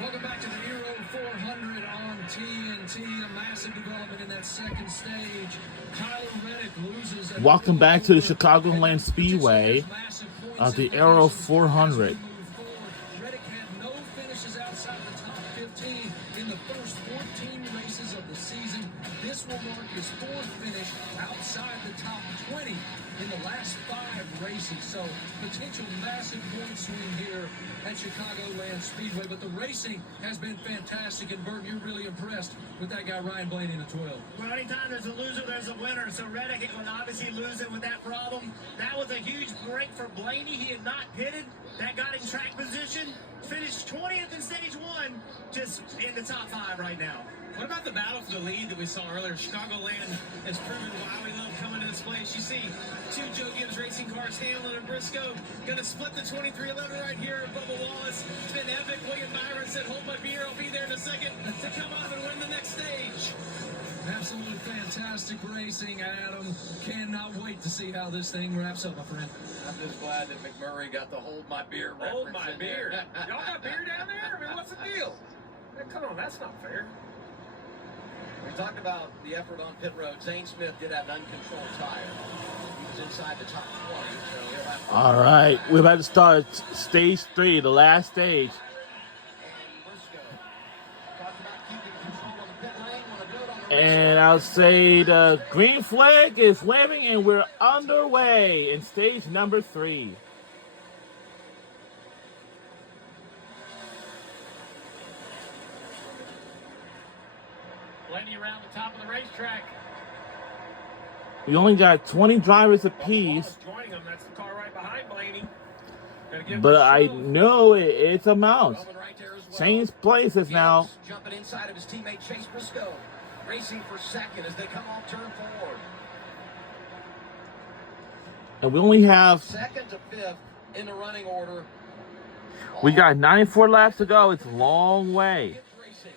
Welcome back to the Euro 400 on TNT. A massive development in that second stage. Tyler Reddick loses. Welcome back to the Chicagoland Speedway of the Euro 400. Reddick had no finishes outside the top 15 in the first 14 races of the season. This will mark his fourth finish outside the top 20 in the last 5 races. So potential massive point swing here at Chicagoland Speedway. But the racing has been fantastic. And Bert, you're really impressed with that guy Ryan Blaney in the 12. Well, anytime there's a loser, there's a winner. So Reddick was obviously losing with that problem. That was a huge break for Blaney. He had not pitted. That got him track position. Finished 20th in stage 1, just in the top 5 right now. What about the battle for the lead that we saw earlier? Chicagoland has proven why we love coming to this place. You see 2 Joe Gibbs racing cars, Hamlin and Briscoe, going to split the 2311 right here at Bubba Wallace. It's been epic. William Byron said, hold my beer, I'll be there in a second to come up and win the next stage. Absolutely fantastic racing, Adam. Cannot wait to see how this thing wraps up, my friend. I'm just glad that McMurray got the hold my beer reference. Hold my in beer. there. Y'all got beer down there? I mean, what's the deal? Hey, come on, that's not fair. We talked about the effort on pit road. Zane Smith did have an uncontrolled tire. He was inside the top 20, so he'll have to... All right, we're about to start stage 3, the last stage. And Briscoe talked about keeping control of the pit lane. Want to do it on the And I'll say the green flag is waving, and we're underway in stage number 3. Blaney around the top of the racetrack. We only got 20 drivers apiece, Joining him, that's the car right behind Blaney. Gonna give but him a I shove. know it's a mouse. Bowman right there as well. Change places now. Gibbs jumping inside of his teammate Chase Briscoe. Racing for second as they come off turn 4. And we only have, Second to 5th in the running order. we got 94 laps to go. It's a long way. Gibbs Racing.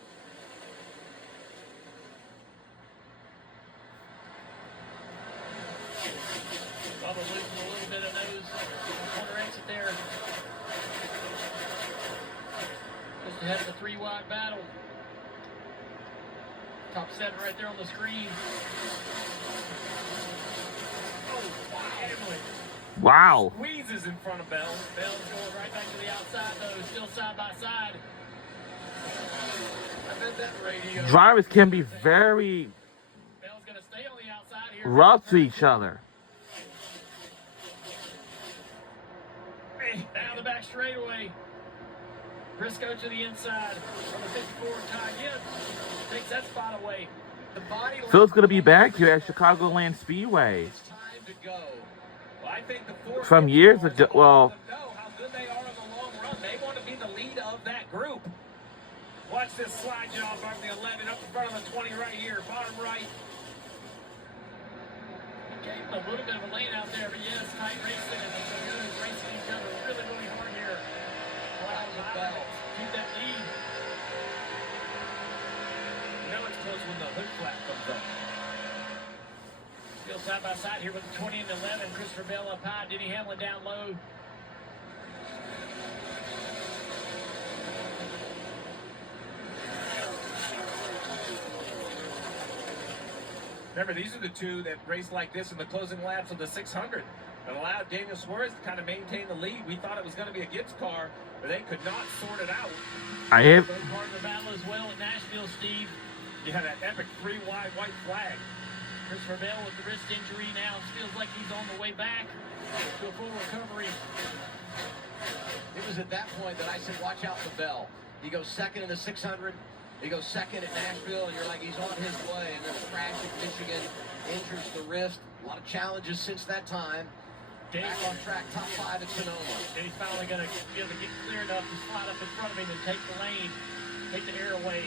Bubba losing a little bit of nose on the exit there. Just ahead of the 3-wide battle. Top 7 right there on the screen. Oh, Hamlin Wow. squeezes in front of Bell. Bell's going right back to the outside though, still side by side. I bet that radio. Drivers can be very Bell's gonna stay on the outside here. rough to each other. Down the back straightaway. Briscoe to the inside from the 54 Ty Gibbs. Takes that spot away. The body Phil's going to be back here at Chicagoland Speedway. It's time to go. Well, I think the 4 From years cars ago, all well- of them know how good they are in the long run. They want to be the lead of that group. Watch this slide job from the 11 up in front of the 20 right here, bottom right. Gave him a little bit of a lane out there, but yes, tight racing, and the Toyotas racing each other really, really hard here. Wow, keep that lead. You know it's close when the hood flap comes up. Still side by side here with the 20 and 11. Christopher Bell up high, Denny Hamlin down low. Remember, these are the 2 that raced like this in the closing laps of the 600 that allowed Daniel Suarez to kind of maintain the lead. We thought it was going to be a Gibbs car, but they could not sort it out. I have, Both part of the battle as well at Nashville, Steve. You had that epic 3-wide white flag. Christopher Bell with the wrist injury now feels like he's on the way back to a full recovery. It was at that point that I said, watch out for Bell. He goes second in the 600. He goes second at Nashville, and you're like, he's on his way. And then a crash at Michigan, injures the wrist. A lot of challenges since that time. Back on track, top 5 at Sonoma. And he's finally going to be able to get clear enough to slide up in front of him and take the lane, take the air away.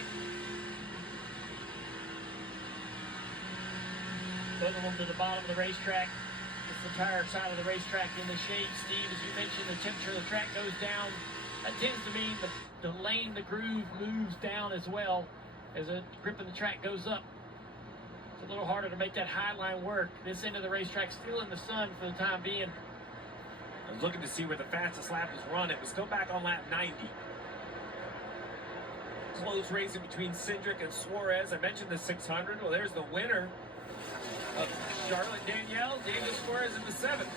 Both of them to the bottom of the racetrack. It's the entire side of the racetrack in the shade. Steve, as you mentioned, the temperature of the track goes down. That tends to mean the lane, the groove moves down as well as the grip of the track goes up. It's a little harder to make that high line work. This end of the racetrack still in the sun for the time being. I was looking to see where the fastest lap was run. It was still back on lap 90. close racing between Cindric and Suarez. I mentioned the 600. Well, there's the winner of Charlotte Danielle, Daniel Suarez in the 7th.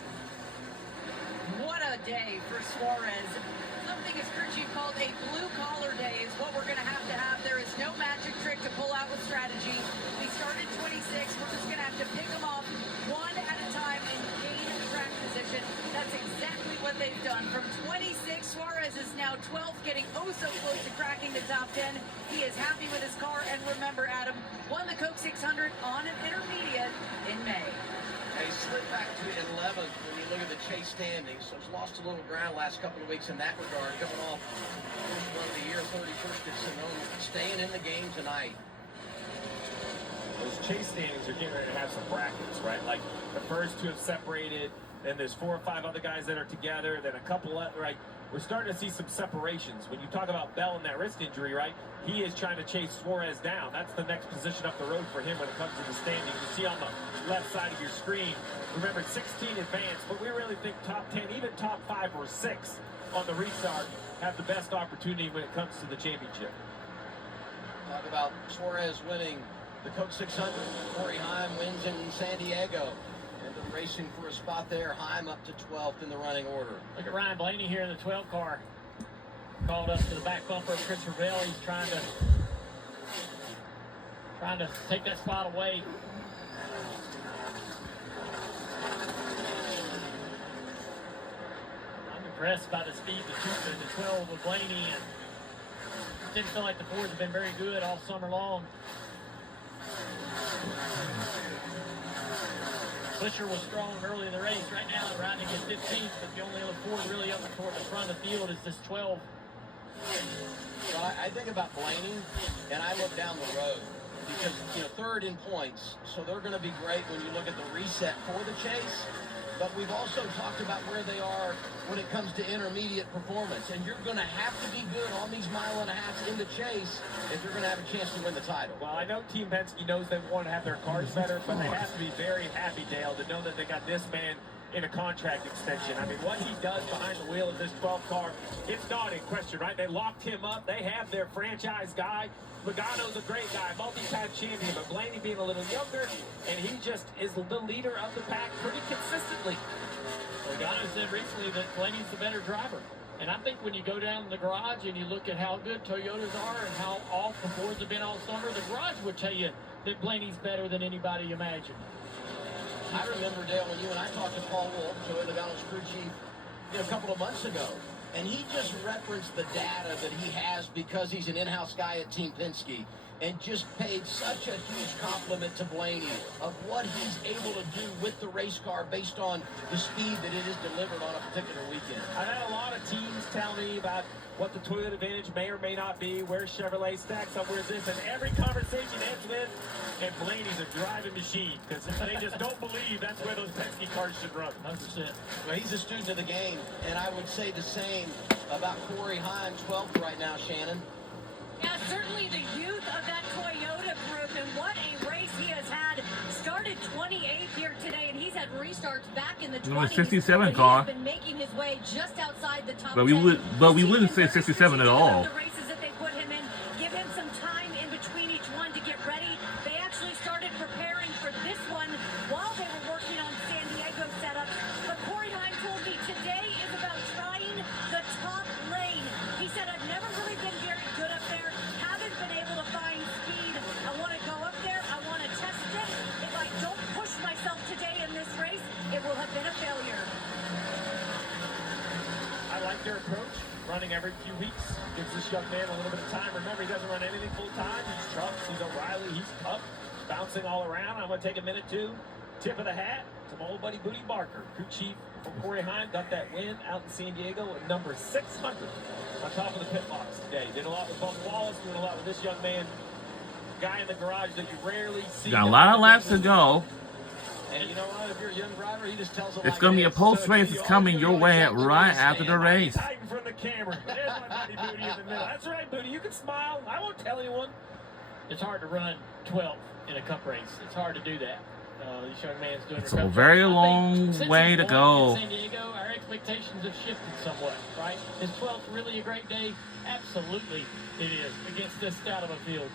What a day for Suarez. Something as crew chief called a blue-collar day is what we're going to have. There is no magic trick to pull out with strategy. We started 26. We're just going to have to pick them off one at a time and gain track position. That's exactly what they've done. From 26, Suarez is now 12th, getting oh so close to cracking the top 10. He is happy with his car, and remember, Adam won the Coke 600 on an intermediate in May. He slid back to 11th when you look at the chase standings, so he's lost a little ground last couple of weeks in that regard, coming off first run of the year, 31st at Sonoma, staying in the game tonight. Those chase standings are getting ready to have some brackets, right? Like the first two have separated, then there's 4 or 5 other guys that are together, then a couple, right? We're starting to see some separations. When you talk about Bell and that wrist injury, right? He is trying to chase Suarez down. That's the next position up the road for him when it comes to the standings. You see on the left side of your screen, remember 16 advanced, but we really think top 10, even top 5 or 6 on the restart have the best opportunity when it comes to the championship. Talk about Suarez winning the Coke 600. Corey Heim wins in San Diego. And they're racing for a spot there. Heim up to 12th in the running order. Look at Ryan Blaney here in the 12 car. Called up to the back bumper of Christopher Bell. He's trying to take that spot away. I'm impressed by the speed the 12 of Blaney, and didn't feel like the Fords have been very good all summer long. Busher was strong early in the race. Right now they're riding at 15th, but the only other Ford really up toward the front of the field is this 12. Well, I think about Blaney, and I look down the road because, third in points, so they're going to be great when you look at the reset for the chase. But we've also talked about where they are when it comes to intermediate performance, and you're going to have to be good on these mile-and-a-halfs in the chase if you're going to have a chance to win the title. Well, I know Team Penske knows they want to have their cars better, but they have to be very happy, Dale, to know that they got this man in a contract extension. I mean, what he does behind the wheel of this 12 car, it's not in question, right? They locked him up. They have their franchise guy. Logano's a great guy, multi-time champion, but Blaney being a little younger, and he just is the leader of the pack pretty consistently. Logano said recently that Blaney's the better driver. And I think when you go down the garage and you look at how good Toyotas are and how off the Fords have been all summer, the garage would tell you that Blaney's better than anybody imagined. I remember, Dale, when you and I talked to Paul Wolf, Joey Logano's crew chief, a couple of months ago, and he just referenced the data that he has because he's an in-house guy at Team Penske, and just paid such a huge compliment to Blaney of what he's able to do with the race car based on the speed that it is delivered on a particular weekend. I've had a lot of teams tell me about what the Toyota advantage may or may not be, where Chevrolet stacks up, where's this, and every conversation ends with, and Blaney's a driving machine, because they just don't believe that's where those Penske cars should run. 100%. Well, he's a student of the game, and I would say the same about Corey Heim, 12th right now, Shannon. Yeah, certainly the youth of that Toyota group, and what a race he has had. Started 28th here today, and he's had restarts back in the 20s. 67 car. He's been making his way just outside the top But we 10. wouldn't say 67 at all. The races that they put him in, give him some time in between each one to get ready. They actually started preparing for this one while they were working on San Diego setup. But Corey Heim told me today is about trying the top lane. He said, I've never really been very good up there. Haven't been able to find speed. I want to go up there. I want to test it. If I don't push myself today in this race, it will have been a failure. I like their approach, running every few weeks. Gives this young man a little bit of time. Remember, he doesn't run anything full time. He's Trucks, he's O'Reilly, he's tough, bouncing all around. I'm going to take a minute too. Tip of the hat to my old buddy Booty Barker, crew chief for Corey Heim. Got that win out in San Diego at number 600 on top of the pit box today. Did a lot with Bubba Wallace, doing a lot with this young man. Guy in the garage that you rarely see. Got a lot of laps to go. And you know what? If you're a young driver, he just tells it It's like going to be a it is. post-race. It's coming your way right after the race. Hiding from the camera. There's my buddy Booty in the middle. That's right, Booty. You can smile. I won't tell anyone. It's hard to run 12th in a cup race. It's hard to do that. This young man's doing It's a incredible. very I think long since way he to won go. in San Diego, our expectations have shifted somewhat, right? Is 12th really a great day? Absolutely it is, against this stout of a field.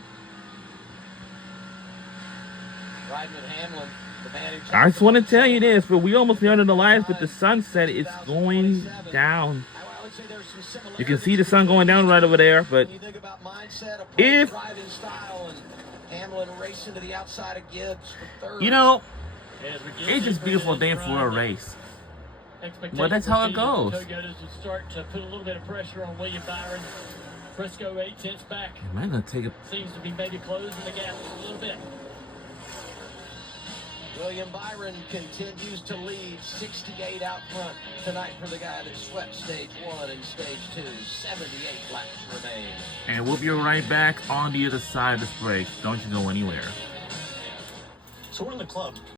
Ryman Hamlin, the man who I just want to tell you this, but we almost under the lights, but the sunset is going down. I would say there's some similarities You can see the sun going down right over there, but when you think about mindset, approach, if, driving style, and Hamlin racing to the outside of Gibbs for third. you know, As we get it's just a deeper beautiful into day this for a run, race. expectations Well, that's how it would be goes. that the Toyotas would start to put a little bit of pressure on William Byron. Briscoe 8/10 back. Am I gonna take a? Seems to be maybe closing the gap a little bit. William Byron continues to lead 68 out front tonight for the guy that swept stage 1 and stage 2. 78 laps remain. And we'll be right back on the other side of this break. Don't you go anywhere. So we're in the club.